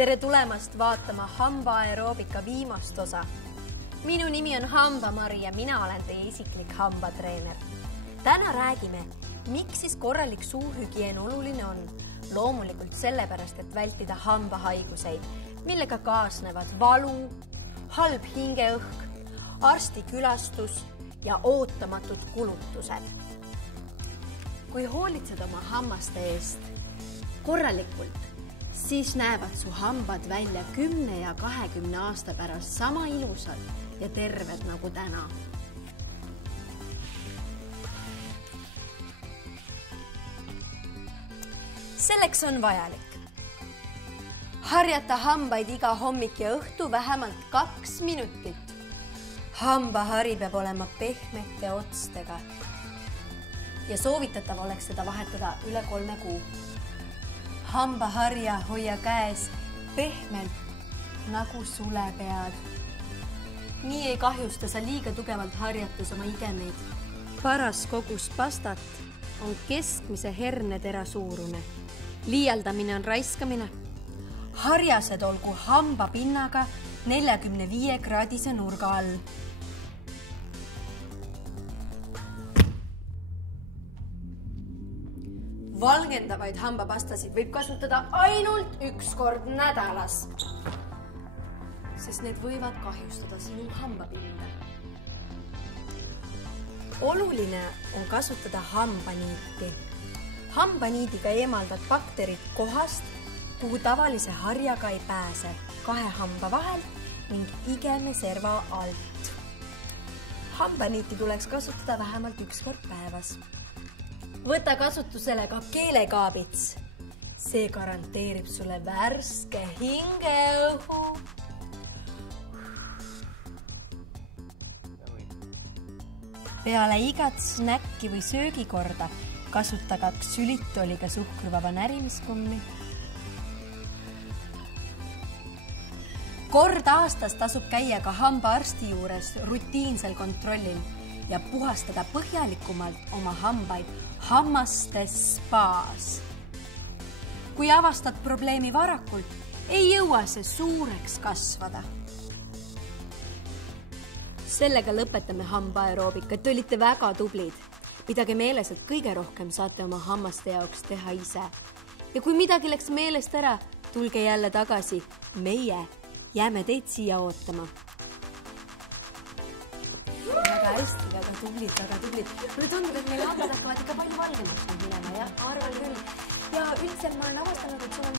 Tere tulemast vaatama hamba aeroobika viimast osa. Minu nimi on Hamba-Mari ja mina olen teie isiklik hambatreener. Täna räägime, miks siis korralik suuhügieen oluline on. Loomulikult sellepärast, et vältida hambahaiguseid, millega kaasnevad valu, halb hingeõhk, arstikülastus ja ootamatud kulutused. Kui hoolitsed oma hammaste eest korralikult, siis näevad su hambad välja 10 ja 20 aasta pärast sama ilusad ja terved nagu täna. Selleks on vajalik harjata hambaid iga hommik ja õhtu vähemalt 2 minutit. Hambahari peab olema pehmete otstega ja soovitatav oleks seda vahetada üle 3 kuu. Hambaharja hoia käes pehmelt nagu sulepead. Nii ei kahjusta sa liiga tugevalt harjates oma igemeid. Paras kogus pastat on keskmise hernetera suurune. Liialdamine on raiskamine. Harjased olgu hambapinnaga 45-kraadise nurga all. Valgendavaid hambapastasid võib kasutada ainult 1 kord nädalas, sest need võivad kahjustada sinu hambapinda. Oluline on kasutada hambaniiti. Hambaniidiga eemaldad bakterid kohast, kuhu tavalise harjaga ei pääse, 2 hamba vahel ning igemeserva alt. Hambaniiti tuleks kasutada vähemalt 1 kord päevas. Võta kasutusele ka keelekaabits. See garanteerib sulle värske hingeõhu. Peale igat snäkki või söögikorda kasuta ka ksülitoliga suhkruvaba närimiskummi. Kord aastas tasub käia ka hambaarsti juures rutiinsel kontrollil ja puhastada põhjalikumalt oma hambaid hammaste spaas. Kui avastad probleemi varakult, ei jõua see suureks kasvada. Sellega lõpetame hamba aeroobika, et olite väga tublid. Pidage meeles, et kõige rohkem saate oma hammaste jaoks teha ise. Ja kui midagi läks meelest ära, tulge jälle tagasi. Meie jääme teid siia ootama. Väga hästi, väga tublid. Mulle tundub, et meil hambad hakkavad ikka palju valgemaks minema, ja arvan küll. Ja üldse ma olen avastanud, et sul on